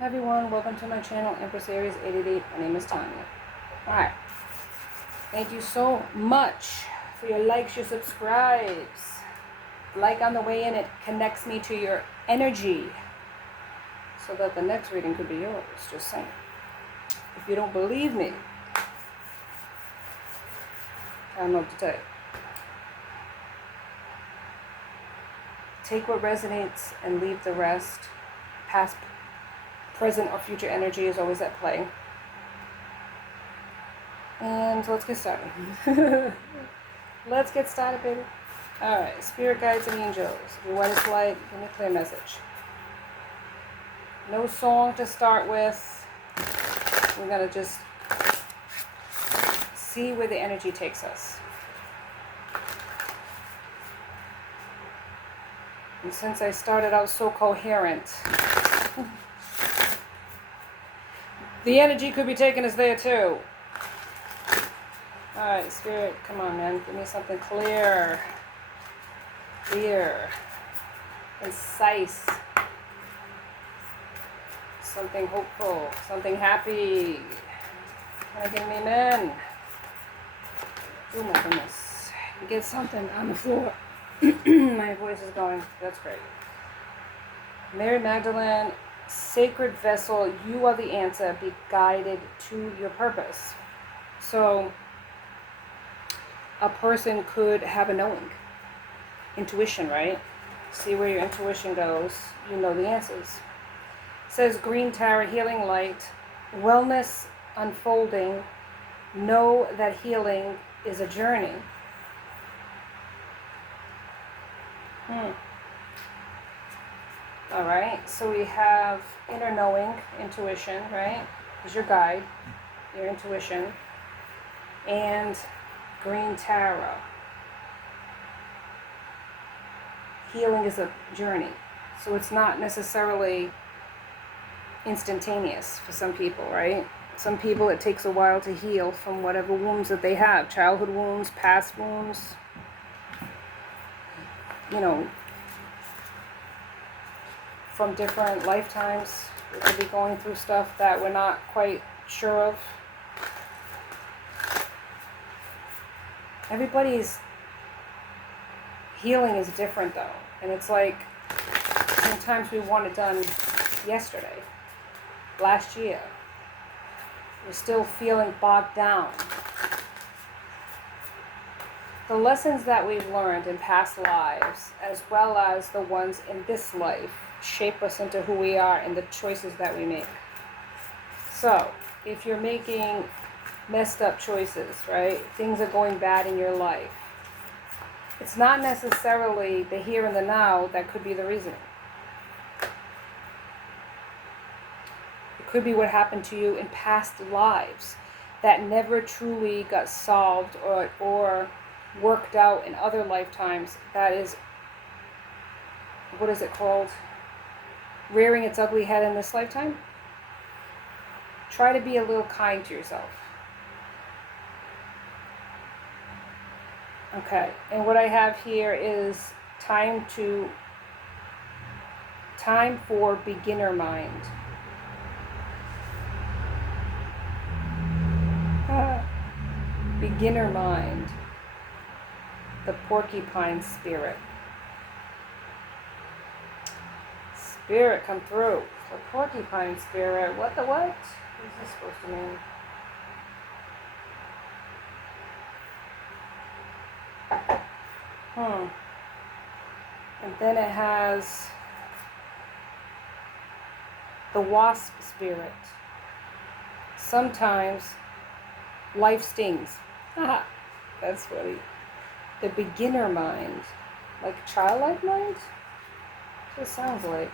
Hi everyone, welcome to my channel, Empress Aries 888. My name is Tanya. Alright, thank you so much for your likes, your subscribes. Like on the way in, it connects me to your energy so that the next reading could be yours. Just saying. If you don't believe me, I don't know what to tell you. Take what resonates and leave the rest. Past, present, or future energy is always at play. And let's get started. Let's get started, baby. Alright, spirit guides and angels. If your white is light, give me a clear message. No song to start with. We're going to just see where the energy takes us. And since I started out so coherent, the energy could be taking us there too. Alright, Spirit, come on, man. Give me something clear. Clear. Concise. Something hopeful. Something happy. Can I get an amen? Oh my goodness. You get something on the floor. My voice is going. That's great. Mary Magdalene, sacred vessel, you are the answer. Be guided to your purpose. So, a person could have a knowing. Intuition, right? See where your intuition goes. You know the answers. It says Green Tower, healing light, wellness unfolding. Know that healing is a journey. All right, so we have inner knowing, intuition, right? Is your guide, your intuition, and Green Tarot. Healing is a journey, so it's not necessarily instantaneous for some people, right? Some people it takes a while to heal from whatever wounds that they have, childhood wounds, past wounds, you know, from different lifetimes. We could be going through stuff that we're not quite sure of. Everybody's healing is different though. And it's like, sometimes we want it done yesterday, last year. We're still feeling bogged down. The lessons that we've learned in past lives, as well as the ones in this life, shape us into who we are and the choices that we make. So, if you're making messed up choices, right? Things are going bad in your life. It's not necessarily the here and the now that could be the reason. It could be what happened to you in past lives that never truly got solved or worked out in other lifetimes. That is, what is it called? Rearing its ugly head in this lifetime. Try to be a little kind to yourself. Okay, and what I have here is time for beginner mind. Beginner mind. The porcupine spirit. Spirit, come through. The porcupine spirit. What the what? What is this supposed to mean? And then it has the wasp spirit. Sometimes life stings. Haha, that's funny. The beginner mind. Like childlike mind? It sounds like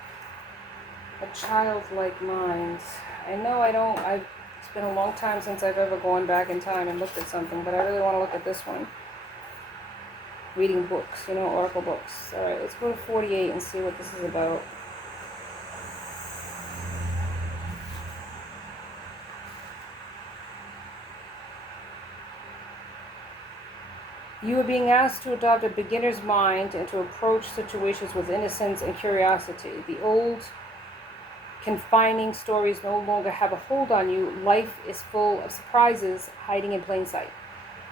a childlike mind. I know it's been a long time since I've ever gone back in time and looked at something, but I really want to look at this one. Reading books, oracle books. Alright, let's go to 48 and see what this is about. You are being asked to adopt a beginner's mind and to approach situations with innocence and curiosity. The old Confining stories no longer have a hold on you. Life is full of surprises hiding in plain sight.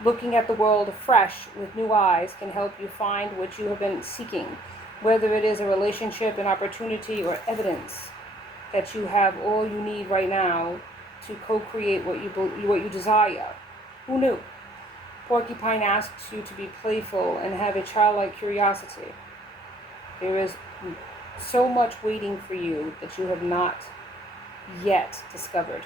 Looking at the world afresh with new eyes can help you find what you have been seeking, whether it is a relationship, an opportunity, or evidence that you have all you need right now to co-create what you desire. Who knew? Porcupine asks you to be playful and have a childlike curiosity. There is so much waiting for you that you have not yet discovered.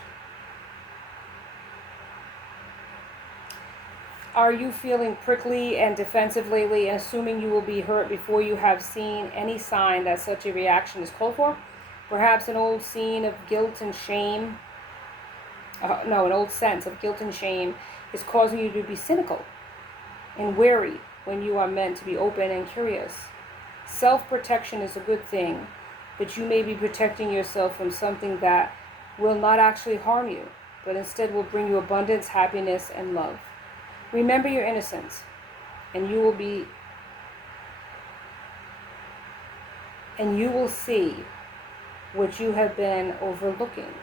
Are you feeling prickly and defensive lately and assuming you will be hurt before you have seen any sign that such a reaction is called for? Perhaps an old scene of guilt and shame, an old sense of guilt and shame is causing you to be cynical and wary when you are meant to be open and curious. Self-protection is a good thing, but you may be protecting yourself from something that will not actually harm you, but instead will bring you abundance, happiness, and love. Remember your innocence, and you will see what you have been overlooking.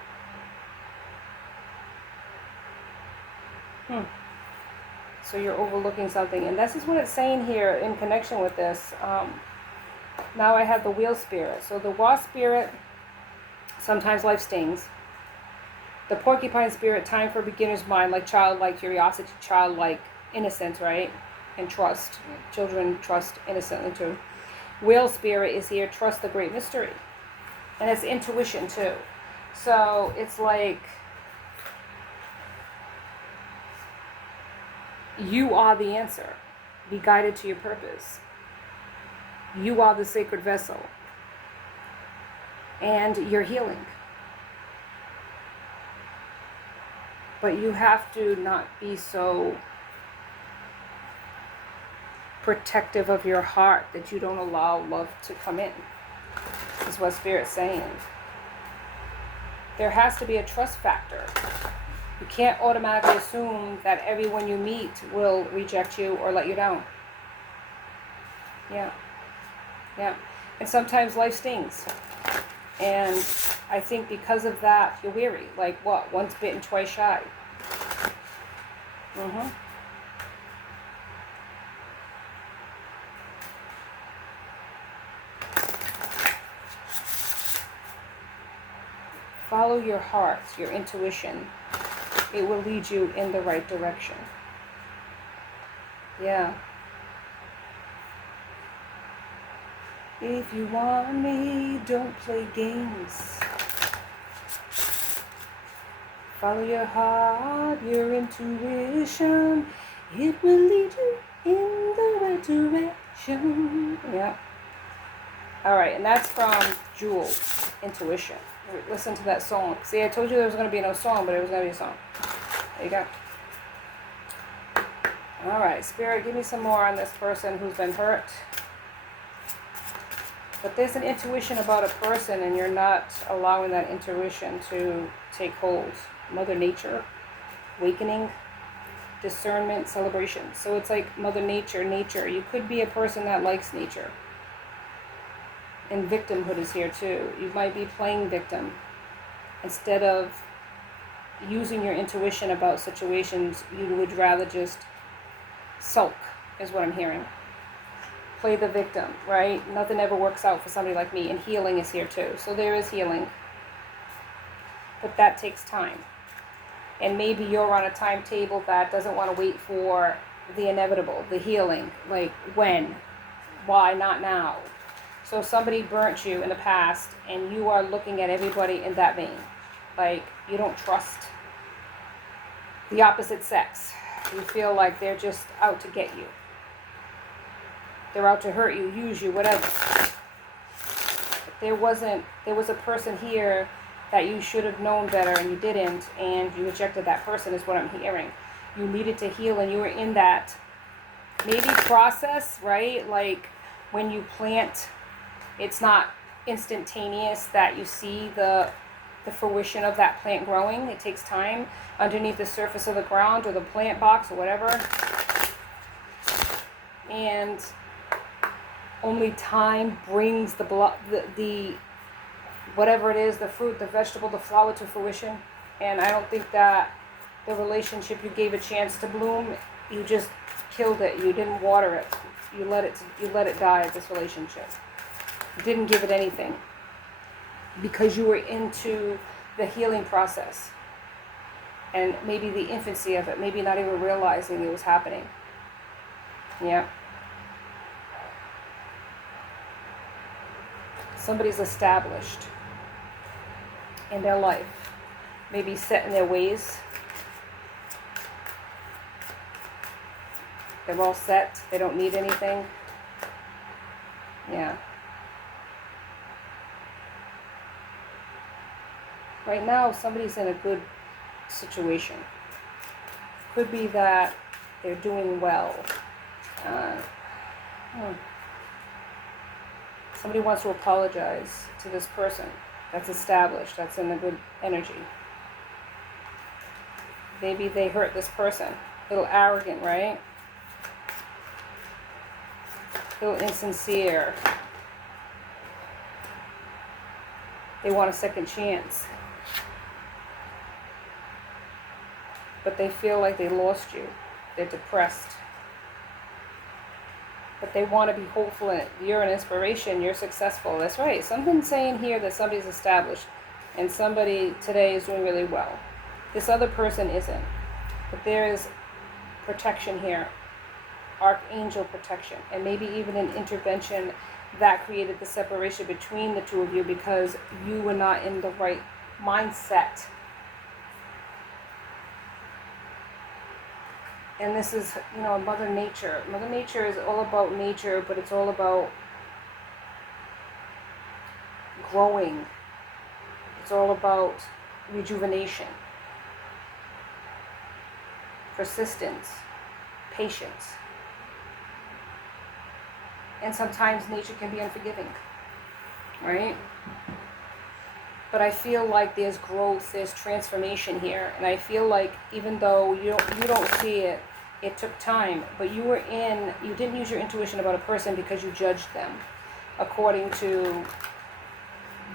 So you're overlooking something, and this is what it's saying here in connection with this. Now I have the wheel spirit. So the wasp spirit, sometimes life stings. The porcupine spirit, time for beginner's mind, like childlike curiosity, childlike innocence, right? And trust. Children trust innocently too. Whale spirit is here, trust the great mystery. And it's intuition too. So it's like you are the answer. Be guided to your purpose. You are the sacred vessel. And you're healing. But you have to not be so protective of your heart that you don't allow love to come in. Is what Spirit's saying. There has to be a trust factor. You can't automatically assume that everyone you meet will reject you or let you down. Yeah. And sometimes life stings. And I think because of that, you're weary. Like what? Once bitten, twice shy. Follow your heart, your intuition. It will lead you in the right direction. Yeah. If you want me, don't play games. Follow your heart, your intuition. It will lead you in the right direction. Yeah. All right, and that's from Jewel, Intuition. Listen to that song. See, I told you there was going to be no song, but it was going to be a song. There you go. All right, Spirit, give me some more on this person who's been hurt. But there's an intuition about a person, and you're not allowing that intuition to take hold. Mother Nature, awakening, discernment, celebration. So it's like Mother Nature. You could be a person that likes nature. And victimhood is here too. You might be playing victim. Instead of using your intuition about situations, you would rather just sulk, is what I'm hearing. Play the victim, right? Nothing ever works out for somebody like me, and healing is here too. So there is healing. But that takes time. And maybe you're on a timetable that doesn't want to wait for the inevitable, the healing. Like when? Why not now? So somebody burnt you in the past, and you are looking at everybody in that vein. Like, you don't trust the opposite sex. You feel like they're just out to get you. They're out to hurt you, use you, whatever. There was a person here that you should have known better and you didn't, and you rejected that person, is what I'm hearing. You needed to heal, and you were in that maybe process, right? Like when you plant, it's not instantaneous that you see the fruition of that plant growing. It takes time underneath the surface of the ground or the plant box or whatever. And only time brings the whatever it is, the fruit, the vegetable, the flower to fruition. And I don't think that the relationship you gave a chance to bloom, you just killed it. You didn't water it. You let it die, this relationship. You didn't give it anything because you were into the healing process and maybe the infancy of it, maybe not even realizing it was happening. Yeah. Somebody's established in their life, maybe set in their ways. They're all set. They don't need anything. Yeah. Right now, somebody's in a good situation. Could be that they're doing well. Somebody wants to apologize to this person that's established, that's in a good energy. Maybe they hurt this person. A little arrogant, right? A little insincere. They want a second chance. But they feel like they lost you. They're depressed. But they want to be hopeful in it. You're an inspiration. You're successful. That's right. Something's saying here that somebody's established and somebody today is doing really well. This other person isn't. But there is protection here. Archangel protection. And maybe even an intervention that created the separation between the two of you because you were not in the right mindset. And this is, Mother Nature. Mother Nature is all about nature, but it's all about growing. It's all about rejuvenation, persistence, patience. And sometimes nature can be unforgiving, right? But I feel like there's growth, there's transformation here. And I feel like even though you don't see it, it took time. But you didn't use your intuition about a person because you judged them according to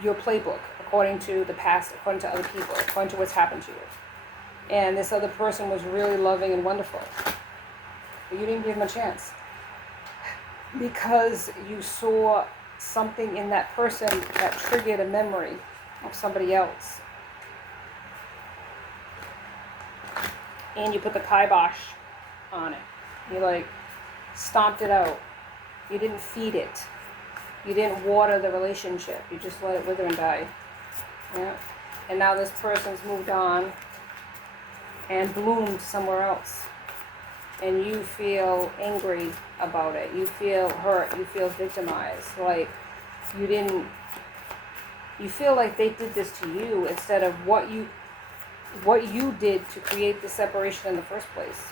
your playbook, according to the past, according to other people, according to what's happened to you. And this other person was really loving and wonderful. But you didn't give them a chance. Because you saw something in that person that triggered a memory of somebody else. And you put the kibosh on it. You stomped it out. You didn't feed it. You didn't water the relationship. You just let it wither and die. Yeah. And now this person's moved on and bloomed somewhere else. And you feel angry about it. You feel hurt. You feel victimized. Like you feel like they did this to you instead of what you did to create the separation in the first place.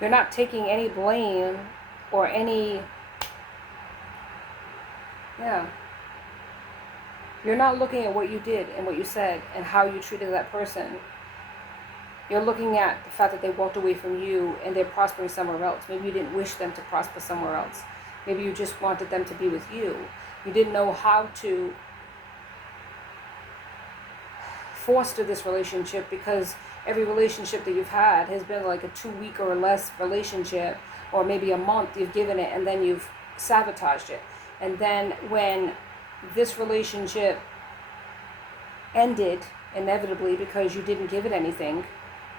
You're not taking any blame or any, You're not looking at what you did and what you said and how you treated that person. You're looking at the fact that they walked away from you and they're prospering somewhere else. Maybe you didn't wish them to prosper somewhere else. Maybe you just wanted them to be with you. You didn't know how to foster this relationship because every relationship that you've had has been like a 2-week or less relationship, or maybe a month you've given it and then you've sabotaged it. And then when this relationship ended inevitably because you didn't give it anything,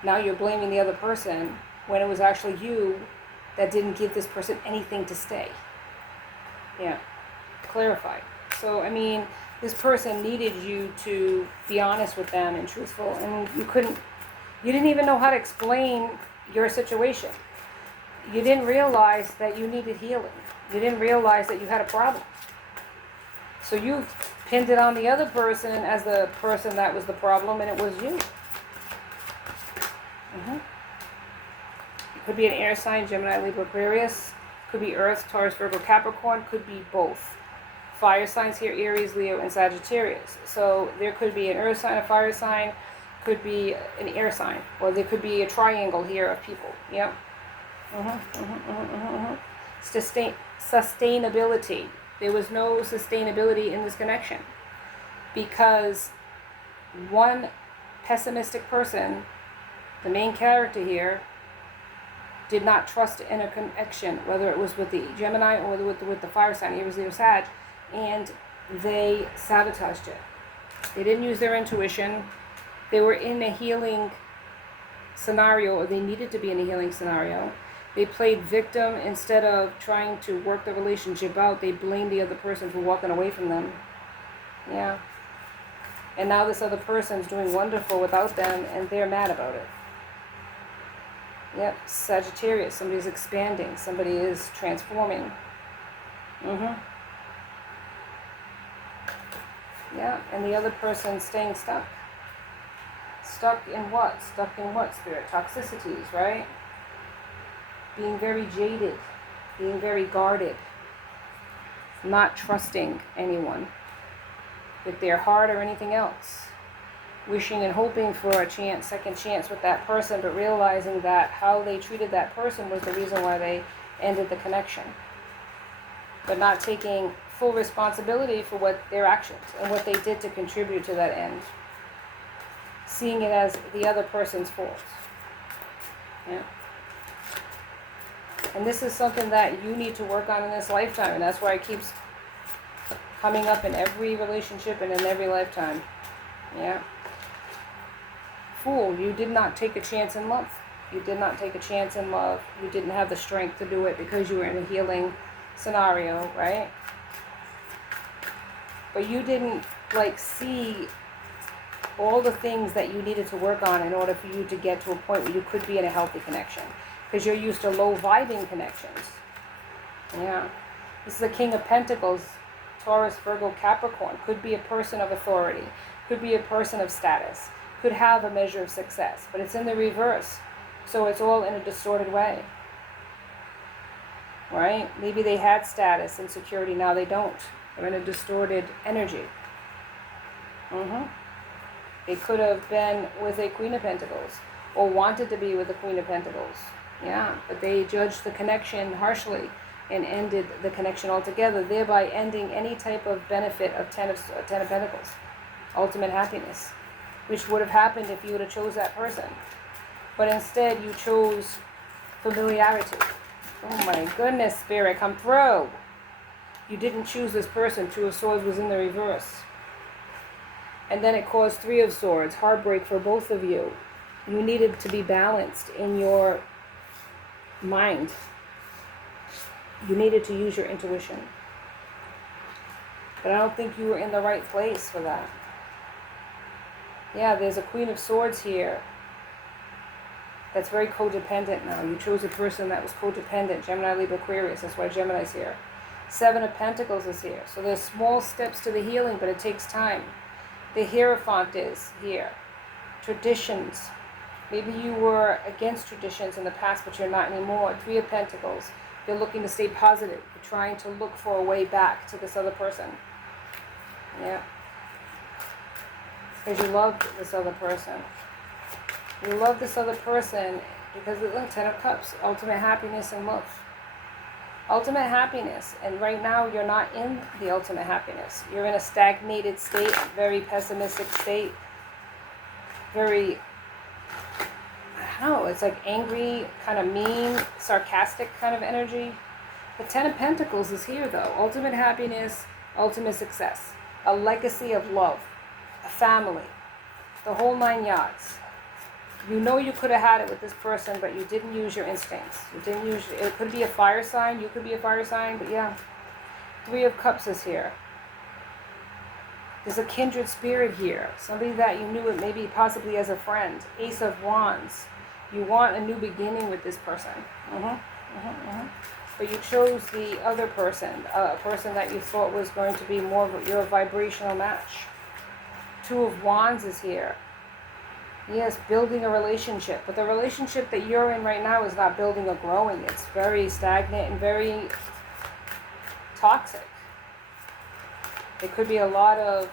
now you're blaming the other person when it was actually you that didn't give this person anything to stay. Yeah, clarify. So, this person needed you to be honest with them and truthful, and you didn't even know how to explain your situation. You didn't realize that you needed healing. You didn't realize that you had a problem. So you pinned it on the other person as the person that was the problem, and it was you. It could be an air sign, Gemini, Libra, Aquarius. Could be Earth, Taurus, Virgo, Capricorn. Could be both. Fire signs here, Aries, Leo, and Sagittarius. So there could be an earth sign, a fire sign, could be an air sign, or there could be a triangle here of people. Yep. Sustainability. There was no sustainability in this connection. because one pessimistic person, the main character here, did not trust in a connection, whether it was with the Gemini or with the fire sign, Aries, Leo, Sag, and they sabotaged it. They didn't use their intuition. They were in a healing scenario, or they needed to be in a healing scenario. They played victim instead of trying to work the relationship out. They blamed the other person for walking away from them. Yeah. And now this other person's doing wonderful without them, and they're mad about it. Yep, Sagittarius, somebody's expanding, somebody is transforming. Yeah, and the other person's staying stuck. Stuck in what? Stuck in what, Spirit? Toxicities, right? Being very jaded, being very guarded, not trusting anyone with their heart or anything else. Wishing and hoping for a chance, second chance with that person, but realizing that how they treated that person was the reason why they ended the connection. But not taking full responsibility for what their actions and what they did to contribute to that end. Seeing it as the other person's fault. Yeah. And this is something that you need to work on in this lifetime, and that's why it keeps coming up in every relationship and in every lifetime. Yeah. Fool, you did not take a chance in love. You did not take a chance in love. You didn't have the strength to do it because you were in a healing scenario, right? But you didn't see all the things that you needed to work on in order for you to get to a point where you could be in a healthy connection. Because you're used to low vibing connections. Yeah. This is the King of Pentacles, Taurus, Virgo, Capricorn. Could be a person of authority. Could be a person of status. Could have a measure of success. But it's in the reverse. So it's all in a distorted way. Right? Maybe they had status and security. Now they don't. They're in a distorted energy. They could have been with a Queen of Pentacles. Or wanted to be with the Queen of Pentacles. Yeah. But they judged the connection harshly. And ended the connection altogether, thereby ending any type of benefit of Ten of Pentacles, ultimate happiness, which would have happened if you would have chose that person. But instead, you chose familiarity. Oh my goodness, Spirit, come through. You didn't choose this person. Two of Swords was in the reverse. And then it caused Three of Swords, heartbreak for both of you. You needed to be balanced in your mind. You needed to use your intuition. But I don't think you were in the right place for that. Yeah, there's a Queen of Swords here that's very codependent now. You chose a person that was codependent. Gemini, Libra, Aquarius. That's why Gemini's here. Seven of Pentacles is here. So there's small steps to the healing, but it takes time. The Hierophant is here. Traditions. Maybe you were against traditions in the past, but you're not anymore. Three of Pentacles. You're looking to stay positive. You're trying to look for a way back to this other person. Yeah. Because you love this other person. You love this other person because of the Ten of Cups. Ultimate happiness and love. Ultimate happiness. And right now you're not in the ultimate happiness. You're in a stagnated state, very pessimistic state. Very... I don't know, it's like angry, kind of mean, sarcastic kind of energy. The Ten of Pentacles is here though. Ultimate happiness, ultimate success. A legacy of love. A family. The whole 9 yards. You know you could have had it with this person, but you didn't use your instincts. You didn't use, it could be a fire sign, you could be a fire sign, but yeah. Three of Cups is here. There's a kindred spirit here. Somebody that you knew it maybe possibly as a friend. Ace of Wands. You want a new beginning with this person. But you chose the other person, a person that you thought was going to be more of your vibrational match. Two of Wands is here. Yes, building a relationship. But the relationship that you're in right now is not building or growing. It's very stagnant and very toxic. There could be a lot of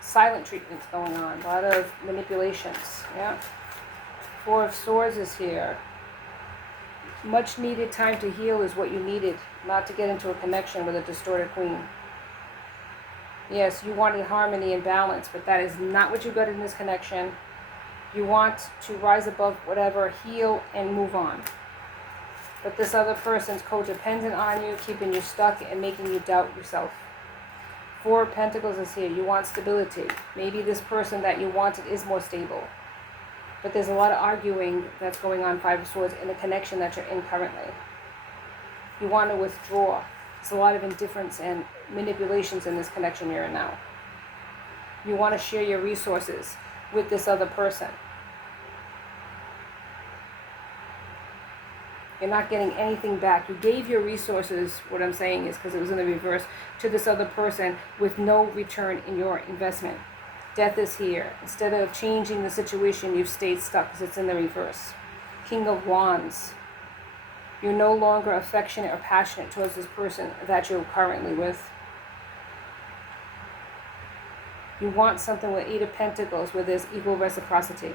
silent treatments going on, a lot of manipulations. Yeah. Four of Swords is here. Much needed time to heal is what you needed, not to get into a connection with a distorted queen. Yes, you wanted harmony and balance, but that is not what you got in this connection. You want to rise above whatever, heal, and move on. But this other person's codependent on you, keeping you stuck and making you doubt yourself. Four of Pentacles is here. You want stability. Maybe this person that you wanted is more stable. But there's a lot of arguing that's going on, Five of Swords, in the connection that you're in currently. You want to withdraw. There's a lot of indifference and manipulations in this connection you're in now. You want to share your resources with this other person. You're not getting anything back. You gave your resources, what I'm saying is, because it was in the reverse, to this other person with no return in your investment. Death is here. Instead of changing the situation, you've stayed stuck because it's in the reverse. King of Wands. You're no longer affectionate or passionate towards this person that you're currently with. You want something with Eight of Pentacles where there's equal reciprocity.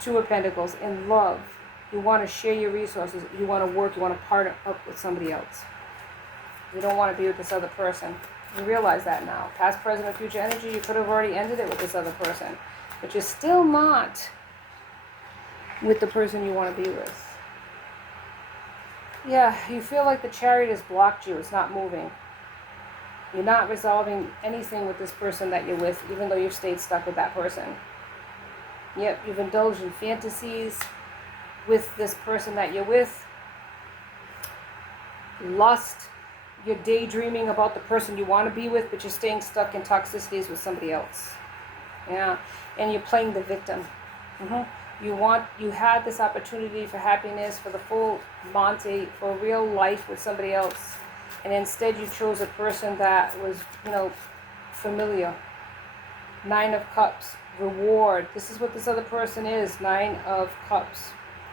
Two of Pentacles, in love. You want to share your resources. You want to work. You want to partner up with somebody else. You don't want to be with this other person. You realize that now. Past, present, or future energy, you could have already ended it with this other person. But you're still not with the person you want to be with. Yeah, you feel like the Chariot has blocked you. It's not moving. You're not resolving anything with this person that you're with, even though you've stayed stuck with that person. Yep, you've indulged in fantasies with this person that you're with. Lust. You're daydreaming about the person you want to be with, but you're staying stuck in toxicities with somebody else. Yeah, and you're playing the victim. You had this opportunity for happiness, for the full Monty, for real life with somebody else, and instead you chose a person that was, familiar. Nine of Cups, reward. This is what this other person is. Nine of Cups.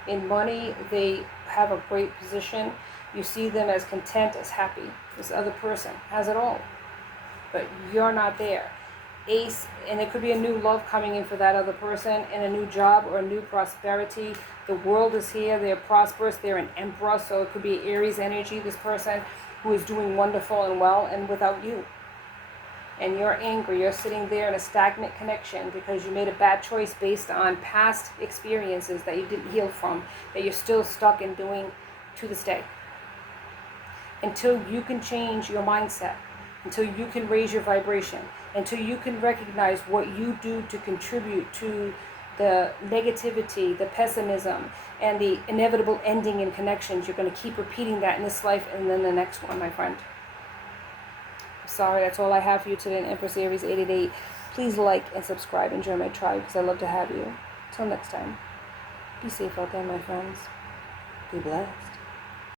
In money, they have a great position. You see them as content, as happy. This other person has it all, but you're not there. Ace, and it could be a new love coming in for that other person, and a new job or a new prosperity. The world is here. They're prosperous. They're an emperor, so it could be Aries energy, this person who is doing wonderful and well, and without you. And you're angry. You're sitting there in a stagnant connection because you made a bad choice based on past experiences that you didn't heal from, that you're still stuck in doing to this day. Until you can change your mindset, until you can raise your vibration, until you can recognize what you do to contribute to the negativity, the pessimism, and the inevitable ending in connections, you're going to keep repeating that in this life and then the next one, my friend. Sorry, that's all I have for you today in Empress Aries 888. Please like and subscribe and join my tribe because I love to have you. Till next time, be safe out there, my friends. Be blessed.